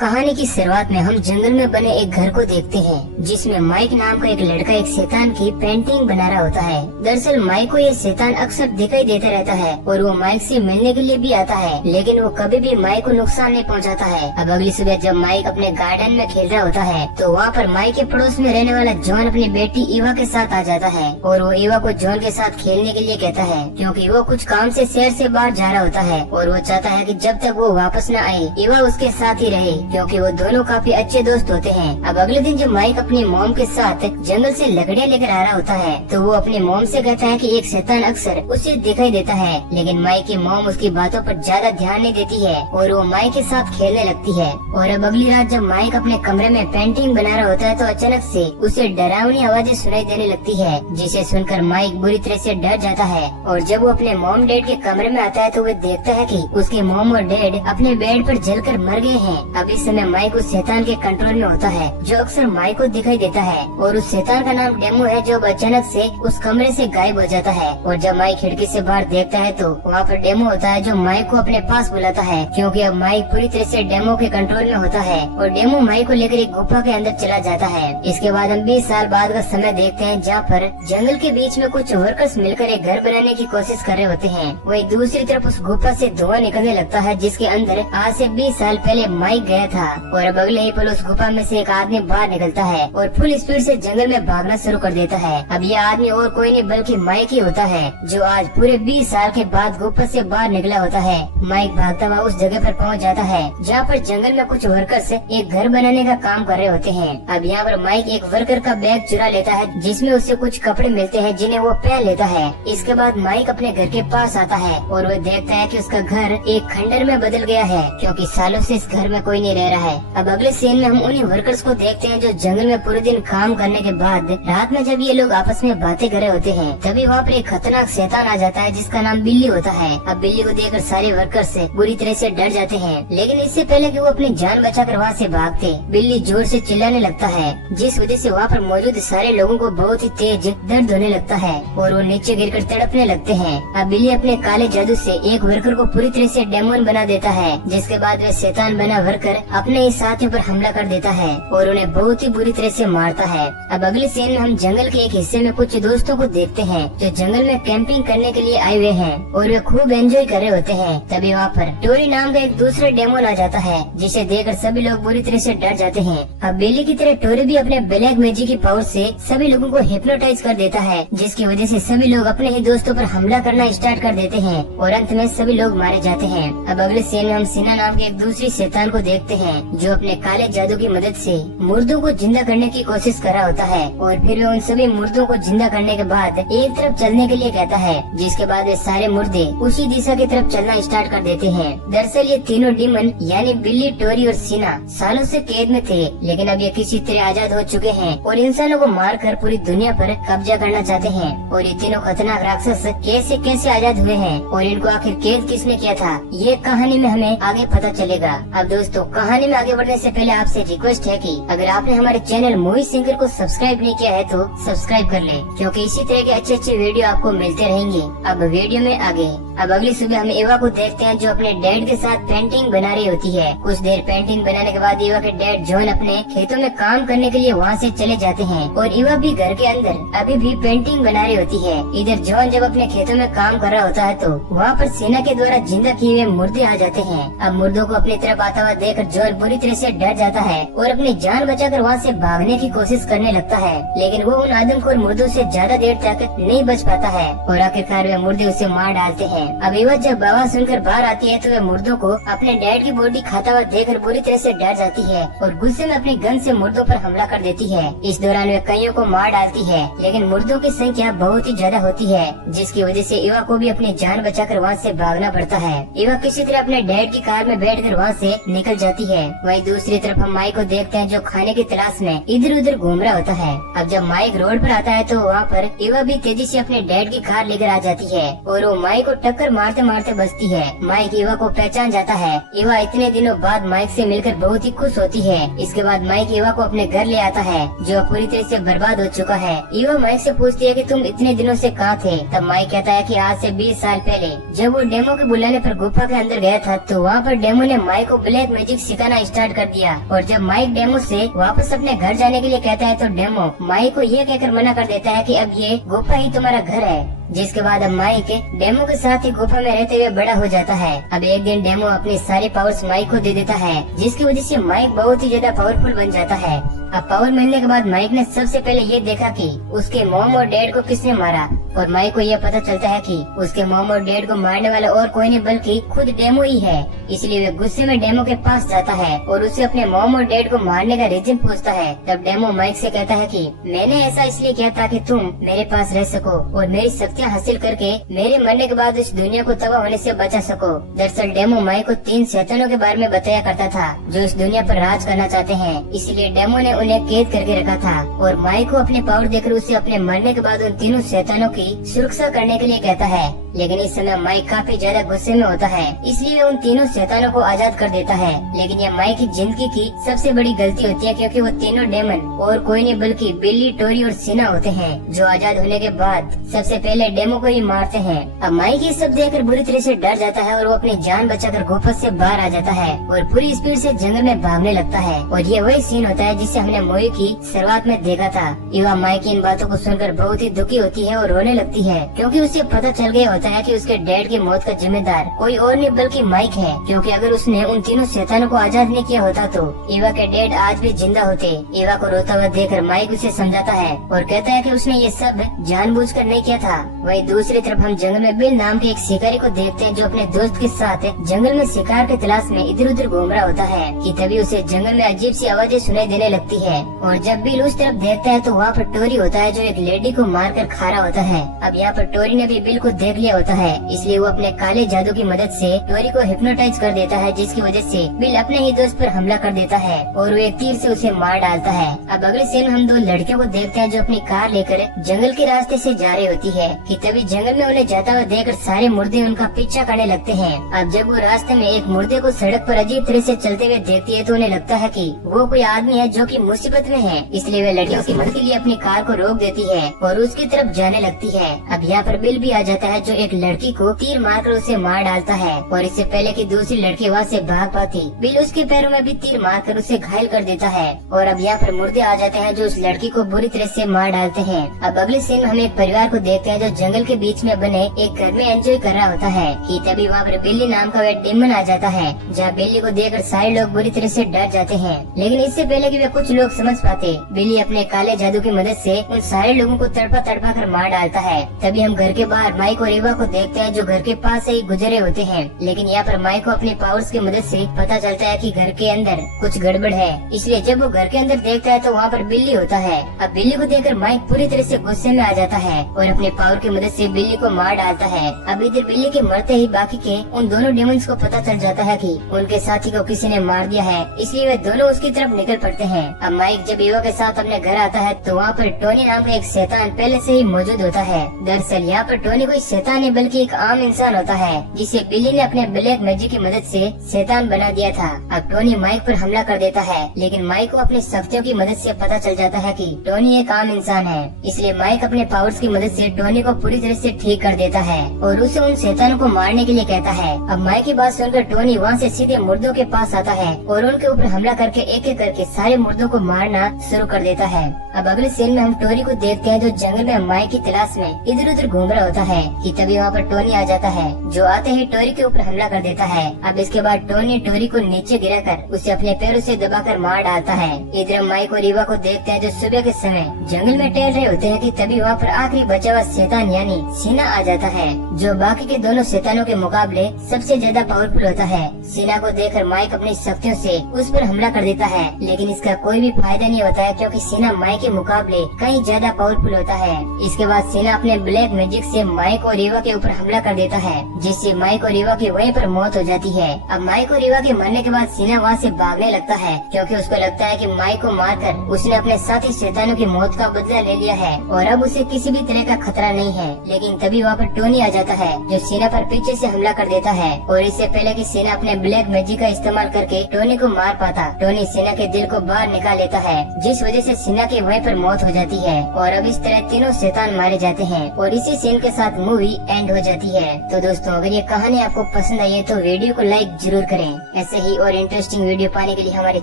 कहानी की शुरुआत में हम जंगल में बने एक घर को देखते हैं जिसमें माइक नाम का एक लड़का एक शैतान की पेंटिंग बना रहा होता है। दरअसल माइक को ये शैतान अक्सर दिखाई देता रहता है और वो माइक से मिलने के लिए भी आता है, लेकिन वो कभी भी माइक को नुकसान नहीं पहुंचाता है। अब अगली सुबह जब माइक अपने गार्डन में खेल रहा होता है तो वहाँ पर माइक के पड़ोस में रहने वाला जॉन अपनी बेटी ईवा के साथ आ जाता है और वो ईवा को जॉन के साथ खेलने के लिए कहता है, क्योंकि वो कुछ काम से शहर से बाहर जा रहा होता है और वो चाहता है कि जब तक वो वापस न आए ईवा उसके साथ ही रहे, क्योंकि वो दोनों काफी अच्छे दोस्त होते हैं। अब अगले दिन जब माइक अपनी मॉम के साथ जंगल से लकड़ियाँ लेकर आ रहा होता है तो वो अपनी मॉम से कहता है कि एक शैतान अक्सर उसे दिखाई देता है, लेकिन माइक की मॉम उसकी बातों पर ज्यादा ध्यान नहीं देती है और वो माइक के साथ खेलने लगती है। और अब अगली रात जब माइक अपने कमरे में पेंटिंग बना रहा होता है तो अचानक से उसे डरावनी आवाजें सुनाई देने लगती है, जिसे सुनकर माइक बुरी तरह से डर जाता है। और जब वो अपने मॉम डैड के कमरे में आता है तो वो देखता है कि उसके मॉम और डैड अपने बेड पर जलकर मर गए हैं। अब इस समय माइक उस शैतान के कंट्रोल में होता है जो अक्सर माइक को दिखाई देता है और उस शैतान का नाम डेमो है, जो अचानक से उस कमरे से गायब हो जाता है। और जब माइक खिड़की से बाहर देखता है तो वहाँ पर डेमो होता है जो माइक को अपने पास बुलाता है, क्योंकि अब माइक पूरी तरह से डेमो के कंट्रोल में होता है और डेमो माइक को लेकर एक गुफा के अंदर चला जाता है। इसके बाद हम 20 साल बाद का समय देखते हैं जहाँ पर जंगल के बीच में कुछ वर्कर्स मिलकर एक घर बनाने की कोशिश कर रहे होते हैं। वही दूसरी तरफ उस गुफा से धुआं निकलने लगता है जिसके अंदर आज से 20 साल पहले माइक गया था। और अब अगले ही पल उस गुफा में से एक आदमी बाहर निकलता है और फुल स्पीड से जंगल में भागना शुरू कर देता है। अब यह आदमी और कोई नहीं बल्कि माइक ही होता है जो आज पूरे 20 साल के बाद गुफा से बाहर निकला होता है। माइक भागता हुआ उस जगह पर पहुंच जाता है जहाँ पर जंगल में कुछ वर्कर्स एक घर बनाने का काम कर रहे होते हैं। अब यहाँ पर माइक एक वर्कर का बैग चुरा लेता है जिसमें उसे कुछ कपड़े मिलते हैं जिन्हें वो पहन लेता है। इसके बाद माइक अपने घर के पास आता है और वो देखता है कि उसका घर एक खंडर में बदल गया है, क्योंकि सालों से इस घर में कोई नहीं रह रहा है। अब अगले सीन में हम उन्हीं वर्कर्स को देखते हैं जो जंगल में पूरे दिन काम करने के बाद रात में जब ये लोग आपस में बातें कर रहे होते हैं तभी वहाँ पर एक खतरनाक शैतान आ जाता है जिसका नाम बिल्ली होता है। अब बिल्ली को देखकर सारे वर्कर्स बुरी तरह से डर जाते हैं, लेकिन इससे पहले कि वो अपनी जान बचाकर वहाँ से भागते बिल्ली जोर से चिल्लाने लगता है, जिस वजह से वहाँ पर मौजूद सारे लोगों को बहुत ही तेज दर्द होने लगता है और वो नीचे गिरकर तड़पने लगते हैं। अब बिल्ली अपने काले जादू से एक वर्कर को पूरी तरह से डेमोन बना देता है, जिसके बाद वह शैतान बना वर्कर अपने ही साथियों पर हमला कर देता है और उन्हें बहुत ही बुरी तरह से मारता है। अब अगले सीन में हम जंगल के एक हिस्से में कुछ दोस्तों को देखते हैं जो जंगल में कैंपिंग करने के लिए आए हुए हैं और वे खूब एंजॉय कर रहे होते हैं। तभी वहाँ पर टोरी नाम का एक दूसरा डेमोन आ जाता है जिसे देखकर सभी लोग बुरी तरह से डर जाते हैं। अब बिल्ली की तरह टोरी भी अपने ब्लैक मैजिक की पावर से सभी लोगों को हिप्नोटाइज कर देता है, जिसकी वजह से सभी लोग अपने ही दोस्तों पर हमला करना स्टार्ट कर देते हैं और अंत में सभी लोग मारे जाते हैं। अब अगले सीन में हम सीना नाम के एक दूसरी शैतान को देखते हैं जो अपने काले जादू की मदद से मुर्दों को जिंदा करने की कोशिश कर रहा होता है और फिर वे उन सभी मुर्दों को जिंदा करने के बाद एक तरफ चलने के लिए कहता है, जिसके बाद वे सारे मुर्दे उसी दिशा की तरफ चलना स्टार्ट कर देते हैं। दरअसल ये तीनों डीमन यानी बिल्ली, टोरी और सीना सालों से कैद में थे, लेकिन अब ये किसी तरह आजाद हो चुके हैं और इंसानों को मारकर पूरी दुनिया पर कब्जा करना चाहते हैं। और ये तीनों खतरनाक राक्षस कैसे कैसे आजाद हुए हैं और इनको आखिर कैद किसने किया था, ये कहानी में हमें आगे पता चलेगा। अब दोस्तों, कहानी में आगे बढ़ने से पहले आपसे रिक्वेस्ट है कि अगर आपने हमारे चैनल मूवी सिंगर को सब्सक्राइब नहीं किया है तो सब्सक्राइब कर ले, क्योंकि इसी तरह के अच्छे अच्छे वीडियो आपको मिलते रहेंगे। अब वीडियो में आगे अब अगली सुबह हम ईवा को देखते हैं जो अपने डैड के साथ पेंटिंग बना रही होती है। कुछ देर पेंटिंग बनाने के बाद ईवा के डैड जॉन अपने खेतों में काम करने के लिए वहाँ से चले जाते हैं और ईवा भी घर के अंदर अभी भी पेंटिंग बना रही होती है। इधर जॉन जब अपने खेतों में काम कर रहा होता है तो वहाँ पर सेना के द्वारा जिंदा किए हुए मुर्दे आ जाते हैं। अब मुर्दों को अपनी तरफ आता हुआ देखकर जॉन बुरी तरह से डर जाता है और अपनी जान बचाकर वहाँ से भागने की कोशिश करने लगता है, लेकिन वो उन आदमखोर मुर्दों से ज्यादा देर तक नहीं बच पाता है और आखिरकार वे मुर्दे उसे मार डालते हैं। अब ईवा जब आवाज सुनकर बाहर आती है तो वे मुर्दों को अपने डैड की बॉडी खाता हुआ देखकर बुरी तरह से डर जाती है और गुस्से में अपनी गन से मुर्दों पर हमला कर देती है। इस दौरान वे कईयों को मार डालती है, लेकिन मुर्दों की संख्या बहुत ही ज्यादा होती है, जिसकी वजह से ईवा को भी अपनी जान बचाकर वहाँ से भागना पड़ता है। ईवा किसी तरह अपने डैड की कार में बैठकर वहाँ से निकल जाती है। वहीं दूसरी तरफ हम माइक को देखते हैं जो खाने की तलाश में इधर उधर घूम रहा होता है। अब जब माइक रोड पर आता है तो वहाँ पर ईवा भी तेजी से अपने डैड की कार लेकर आ जाती है और वो माइक को टक्कर मारते मारते बचती है। माइक ईवा को पहचान जाता है। ईवा इतने दिनों बाद माइक से मिलकर बहुत ही खुश होती है। इसके बाद माइक ईवा को अपने घर ले आता है जो पूरी तरह से बर्बाद हो चुका है। ईवा माइक से पूछती है कि तुम इतने दिनों से कहाँ थे। तब माइक कहता है कि आज से 20 साल पहले जब वो डेमो के बुलाने पर गुफा के अंदर गया था तो वहाँ पर डेमो ने माइक को ब्लैक मैजिक सिखाना स्टार्ट कर दिया। और जब माइक डेमो से वापस अपने घर जाने के लिए कहता है तो डेमो माइक को ये कहकर मना कर देता है कि अब ये गुफा ही तुम्हारा घर है। जिसके बाद अब माइक डेमो के साथ ही गुफा में रहते हुए बड़ा हो जाता है। अब एक दिन डेमो अपने सारे पावर्स माइक को दे देता है, जिसकी वजह से माइक बहुत ही ज्यादा पावरफुल बन जाता है। अब पावर मिलने के बाद माइक ने सबसे पहले ये देखा कि उसके मॉम और डैड को किसने मारा, और माइक को यह पता चलता है कि उसके मॉम और डैड को मारने वाला और कोई नहीं बल्कि खुद डेमो ही है। इसलिए वे गुस्से में डेमो के पास जाता है और उसे अपने मॉम और डैड को मारने का रीजन पूछता है। तब डेमो माइक से कहता है कि मैंने ऐसा इसलिए किया ताकि तुम मेरे पास रह सको और मेरी शक्तियाँ हासिल करके मेरे मरने के बाद इस दुनिया को तबाह होने से बचा सको। दरअसल डेमो माइक को 3 शैतानों के बारे में बताया करता था जो इस दुनिया पर राज करना चाहते हैं, इसलिए डेमो ने उन्हें कैद करके रखा था। और माइक को अपने पावर देकर उसे अपने मरने के बाद उन तीनों शैतानों की सुरक्षा करने के लिए कहता है। लेकिन इस समय माइक काफी ज्यादा गुस्से में होता है, इसलिए वे उन तीनों शैतानों को आजाद कर देता है। लेकिन यह माइक की जिंदगी की सबसे बड़ी गलती होती है, क्योंकि वो तीनों डेमन और कोई नहीं बल्कि बिल्ली, टोरी और सीना होते हैं, जो आजाद होने के बाद सबसे पहले डेमो को ही मारते हैं। अब माइक ये सब देखकर बुरी तरह से डर जाता है और वो अपनी जान बचाकर गुफा से बाहर आ जाता है और पूरी स्पीड से जंगल में भागने लगता है। और ये वही सीन होता है जिसे हमने मूवी की शुरुआत में देखा था। युवा माइक की इन बातों को सुनकर बहुत ही दुखी होती है और रोने लगती है, क्योंकि उसे पता चल गया होता है कि उसके डैड की मौत का जिम्मेदार कोई और नहीं बल्कि माइक है, क्योंकि अगर उसने उन तीनों शैतानों को आजाद नहीं किया होता तो ईवा के डैड आज भी जिंदा होते। ईवा को रोता हुआ देखकर माइक उसे समझाता है और कहता है कि उसने ये सब जानबूझकर नहीं किया था। वहीं दूसरी तरफ हम जंगल में बिल नाम के एक शिकारी को देखते हैं, जो अपने दोस्त के साथ जंगल में शिकार की तलाश में इधर उधर घूम रहा होता है कि तभी उसे जंगल में अजीब सी आवाजें सुनाई देने लगती है। और जब बिल उस तरफ देखता है तो वहाँ पर टोरी होता है, जो एक लेडी को मारकर खा रहा होता है। अब यहाँ पर टोरी ने भी बिल को देख लिया होता है, इसलिए वो अपने काले जादू की मदद से टोरी को हिप्नोटाइज कर देता है, जिसकी वजह से बिल अपने ही दोस्त पर हमला कर देता है और वो एक तीर से उसे मार डालता है। अब अगले सीन में हम 2 लड़कियों को देखते हैं जो अपनी कार लेकर जंगल के रास्ते से जा रही होती है कि तभी जंगल में उन्हें जाता हुआ देखकर सारे मुर्दे उनका पीछा करने लगते हैं। अब जब वो रास्ते में एक मुर्दे को सड़क पर अजीब तरह से चलते हुए देखती है तो उन्हें लगता है कि वो कोई आदमी है जो कि मुसीबत में है, इसलिए वे लड़कियों की मदद के लिए अपनी कार को रोक देती है और उसकी तरफ जाने लगती है। अब यहाँ पर बिल भी आ जाता है, जो एक लड़की को तीर मारकर उसे मार डालता है और इससे पहले कि दूसरी लड़की वहाँ से भाग पाती, बिल उसके पैरों में भी तीर मारकर उसे घायल कर देता है। और अब यहाँ पर मुर्दे आ जाते हैं जो उस लड़की को बुरी तरह से मार डालते हैं। अब अगले सीन में हम एक परिवार को देखते हैं जो जंगल के बीच में बने एक घर में एंजॉय कर रहा होता है कि तभी वहाँ पर बिल्ली नाम का वे डेमन आ जाता है, जहाँ बिल्ली को देखकर सारे लोग बुरी तरह से डर जाते हैं। लेकिन इससे पहले कि वे कुछ लोग समझ पाते, बिल्ली अपने काले जादू की मदद से उन सारे लोगों को तड़पा तड़पा कर मार डालता है। तभी हम घर के बाहर माइक और ईवा को देखते हैं जो घर के पास से ही गुजरे होते हैं। लेकिन यहाँ पर माइक को अपने पावर्स की मदद से पता चलता है कि घर के अंदर कुछ गड़बड़ है, इसलिए जब वो घर के अंदर देखता है तो वहाँ पर बिल्ली होता है। अब बिल्ली को देखकर माइक पूरी तरह से गुस्से में आ जाता है और अपने पावर की मदद से बिल्ली को मार डालता है। अब इधर बिल्ली के मरते ही बाकी के उन दोनों डेमंस को पता चल जाता है कि उनके साथी को किसी ने मार दिया है, इसलिए वे दोनों उसकी तरफ निकल पड़ते हैं। अब माइक जब ईवा के साथ अपने घर आता है तो वहाँ पर टोनी नाम का एक शैतान पहले से ही मौजूद होता है। दरअसल यहाँ पर टोनी कोई शैतान नहीं बल्कि एक आम इंसान होता है, जिसे बिल्ली ने अपने ब्लैक मैजिक की मदद से शैतान बना दिया था। अब टोनी माइक पर हमला कर देता है, लेकिन माइक को अपनी शक्तियों की मदद से पता चल जाता है कि टोनी एक आम इंसान है, इसलिए माइक अपने पावर्स की मदद से टोनी को पूरी तरह से ठीक कर देता है और उसे उन शैतानों को मारने के लिए कहता है। अब माइक की बात सुनकर टोनी वहाँ से सीधे मुर्दों के पास आता है और उनके ऊपर हमला करके एक एक करके सारे मुर्दों को मारना शुरू कर देता है। अब अगले सीन में हम टोनी को देखते हैं जो जंगल में माइक की तलाश में इधर उधर घूम रहा होता है कि तभी वहाँ पर टोनी आ जाता है, जो आते ही टोरी के ऊपर हमला कर देता है। अब इसके बाद टोनी टोरी को नीचे गिराकर उसे अपने पैरों से दबाकर मार डालता है। इधर हम माइक और ईवा को देखते हैं जो सुबह के समय जंगल में टहल रहे होते हैं कि तभी वहाँ पर आखिरी बचा हुआ शैतान यानी सीना आ जाता है, जो बाकी के दोनों शैतानों के मुकाबले सबसे ज्यादा पावरफुल होता है। सीना को देखकर माइक अपनी शक्तियों से उस पर हमला कर देता है, लेकिन इसका कोई भी फायदा नहीं होता है क्योंकि सीना माइक के मुकाबले कहीं ज्यादा पावरफुल होता है। इसके बाद सीना अपने ब्लैक मैजिक से माइक और ईवा के ऊपर हमला कर देता है, जिससे माइक और ईवा की वहीं पर मौत हो जाती है। अब माइक और ईवा के मरने के बाद सीना वहाँ से भागने लगता है, क्योंकि उसको लगता है कि माइक को मारकर उसने अपने साथी शैतानों की मौत का बदला ले लिया है और अब उसे किसी भी तरह का खतरा नहीं है। लेकिन तभी वहाँ पर टोनी आ जाता है, जो सीना पर पीछे से हमला कर देता है और इससे पहले कि सीना अपने ब्लैक मैजिक का इस्तेमाल करके टोनी को मार पाता, टोनी सीना के दिल को बाहर निकाल लेता है, जिस वजह से सीना की वहीं पर मौत हो जाती है और अब इस तरह तीनों शैतान मारे जाते हैं। और इसी सीन के साथ मूवी एंड हो जाती है। तो दोस्तों अगर ये कहानी आपको पसंद आई है तो वीडियो को लाइक जरूर करें। ऐसे ही और इंटरेस्टिंग वीडियो पाने के लिए हमारे